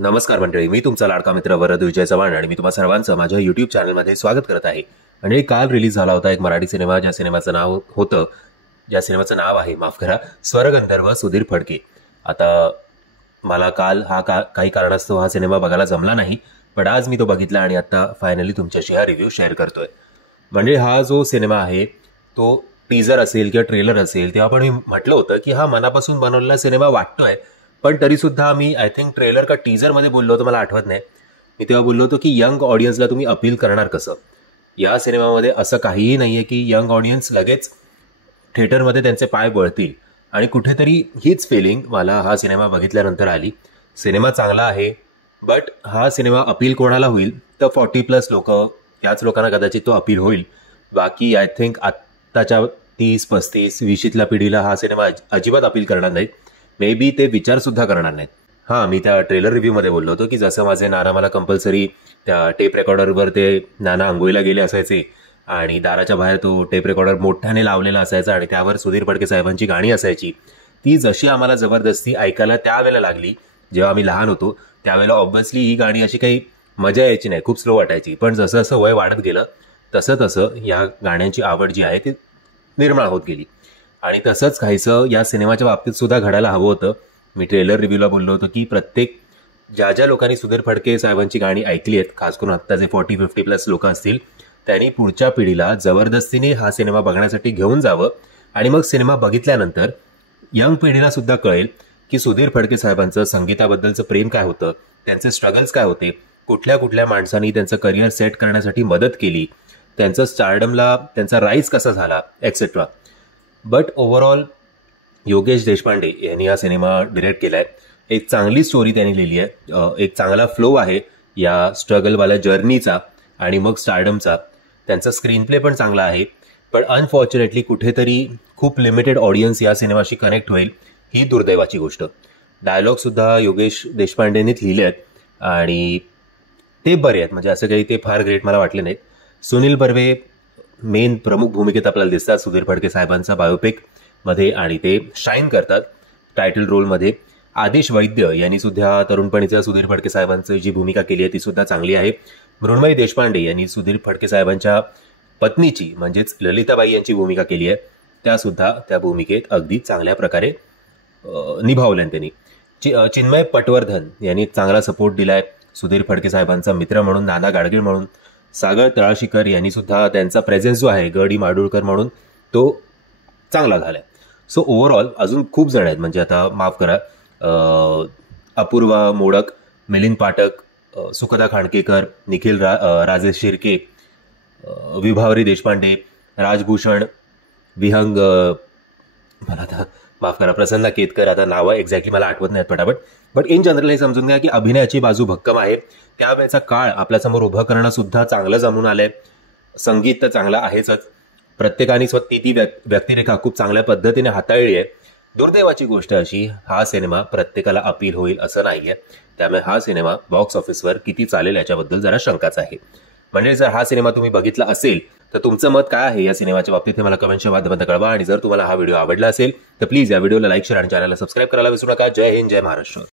नमस्कार मंडळी, मी तुमचा लाडका मित्र वरद विजय चव्हाण आणि मी तुम्हा सर्वांचं माझ्या युट्यूब चॅनलमध्ये स्वागत करत आहे. म्हणजे काल रिलीज झाला होता एक मराठी सिनेमा, ज्या सिनेमाचं नाव आहे स्वरगंधर्व सुधीर फडके. आता मला काल काही कारणास्तव हा सिनेमा बघायला जमला नाही, पण आज मी तो बघितला आणि आता फायनली तुमच्याशी हा रिव्ह्यू शेअर करतोय. म्हणजे हा जो सिनेमा आहे तो टीजर असेल किंवा ट्रेलर असेल तेव्हा पण मी म्हटलं होतं की हा मनापासून बनवलेला सिनेमा वाटतोय, पण तरी सुद्धा मी आय थिंक ट्रेलर का टीजरमध्ये बोललो होतो, मला आठवत नाही. मी तेव्हा बोललो होतो की यंग ऑडियन्सला तुम्ही अपील करणार कसं. या सिनेमामध्ये असं काहीही नाहीये की यंग ऑडियन्स लगेच थिएटरमध्ये त्यांचे पाय बळतील, आणि कुठेतरी हीच फिलिंग मला हा सिनेमा बघितल्यानंतर आली. सिनेमा चांगला आहे, बट हा सिनेमा अपील कोणाला होईल तर 40+ लोक, त्याच लोकांना कदाचित तो अपील होईल. बाकी आय थिंक आत्ताच्या 30-35-20 पिढीला हा सिनेमा अजिबात अपील करणार नाहीत. मे बी ते विचार सुद्धा करणार नाहीत. हां, मी त्या ट्रेलर रिव्ह्यूमध्ये बोललो होतो की जसं माझे नाना मला कंपल्सरी त्या टेप रेकॉर्डरवर ते नाना आंघोळीला गेले असायचे आणि दाराच्या बाहेर तो टेप रेकॉर्डर मोठ्याने लावलेला असायचा आणि त्यावर सुधीर फडके साहेबांची गाणी असायची. ती जशी आम्हाला जबरदस्ती ऐकायला त्यावेळेला लागली जेव्हा आम्ही लहान होतो, त्यावेळेला ऑब्व्हियसली ही गाणी अशी काही मजा यायची नाही, खूप स्लो वाटायची. पण जसं जसं वय वाढत गेलं तसं तसं या गाण्यांची आवड जी आहे ती निर्माण होत गेली. आणि तसंच काहीसं या सिनेमाच्या बाबतीत सुद्धा घडायला हवं होतं. मी ट्रेलर रिव्ह्यूला बोललो होतो की प्रत्येक ज्या लोकांनी सुधीर फडके साहेबांची गाणी ऐकली आहेत, खास करून आत्ता जे 40-50+ लोक असतील, त्यांनी पुढच्या पिढीला जबरदस्तीने हा सिनेमा बघण्यासाठी घेऊन जावं. आणि मग सिनेमा बघितल्यानंतर यंग पिढीला सुद्धा कळेल की सुधीर फडके साहेबांचं संगीताबद्दलचं प्रेम काय होतं, त्यांचे स्ट्रगल्स काय होते, कुठल्या कुठल्या माणसांनी त्यांचं करिअर सेट करण्यासाठी मदत केली, त्यांचं स्टारडमला त्यांचा राईज कसा झाला, etcetera. But overall Yogesh Deshpande यांनी हा सिनेमा डिरेक्ट केलाय. एक चांगली स्टोरी त्यांनी लिहिली आहे, एक चांगला फ्लो आहे या स्ट्रगलवाल्या जर्नीचा आणि मग स्टारडमचा. त्यांचा स्क्रीन प्ले पण चांगला आहे, पण अनफॉर्च्युनेटली कुठेतरी खूप लिमिटेड ऑडियन्स या सिनेमाशी कनेक्ट होईल, ही दुर्दैवाची गोष्ट. डायलॉग सुद्धा योगेश देशपांडेंनीच लिहिले आहेत आणि ते बरे आहेत, म्हणजे असं काही ते फार ग्रेट मला वाटले नाहीत. सुनील बर्वे मेन प्रमुख भूमिकेत आपल्याला दिसतात सुधीर फडके साहेबांचा बायोपिक मध्ये, आणि ते शाईन करतात टायटल रोलमध्ये. आदिश वैद्य यांनी सुद्धा तरुणपणीच्या सुधीर फडके साहेबांची जी भूमिका केली आहे ती सुद्धा चांगली आहे. मृण्मयी देशपांडे यांनी सुधीर फडके साहेबांच्या पत्नीची म्हणजेच ललिताबाई यांची भूमिका केली आहे, त्या सुद्धा त्या भूमिकेत अगदी चांगल्या प्रकारे निभावल्या त्यांनी. चिन्मय पटवर्धन यांनी चांगला सपोर्ट दिलाय सुधीर फडके साहेबांचा मित्र म्हणून, नाना गाडगीळ म्हणून. सागर तळाशीकर यांनी सुद्धा त्यांचा प्रेझेन्स जो आहे गडी माडुळकर म्हणून तो चांगला झालाय. सो ओव्हरऑल अजून खूप जण आहेत, म्हणजे आता माफ करा, अपूर्वा मोडक, मिलिंद पाठक, सुखदा खांडकेकर, निखिल राजेश शिर्के, विभावरी देशपांडे, राजभूषण, विहंग, मला आता माफ करा, प्रसन्ना केतकर. आता नावं एक्झॅक्टली मला आठवत नाहीत पटापट, बट इन जनरल हे समजून घ्या की अभिनयाची बाजू भक्कम आहे. त्यावेळेचा काळ आपल्यासमोर उभं करणं सुद्धा चांगलं जमून आलंय. संगीत तर चांगलं आहेच, प्रत्येकाने स्वतः ती व्यक्तिरेखा खूप चांगल्या पद्धतीने हाताळली आहे. दुर्दैवाची गोष्ट अशी, हा सिनेमा प्रत्येकाला अपील होईल असं नाहीये, त्यामुळे हा सिनेमा बॉक्स ऑफिसवर किती चालेल याच्याबद्दल जरा शंकाच आहे. म्हणजे जर हा सिनेमा तुम्ही बघितला असेल तर तुमचं मत काय आहे या सिनेमाच्या बाबतीत हे मला कमेंटच्या माध्यमातून कळवा. आणि जर तुम्हाला हा व्हिडिओ आवडला असेल तर प्लीज या व्हिडिओला लाईक, शेअर आणि चॅनलला सबस्क्राईब करायला विसरू नका. जय हिंद, जय महाराष्ट्र.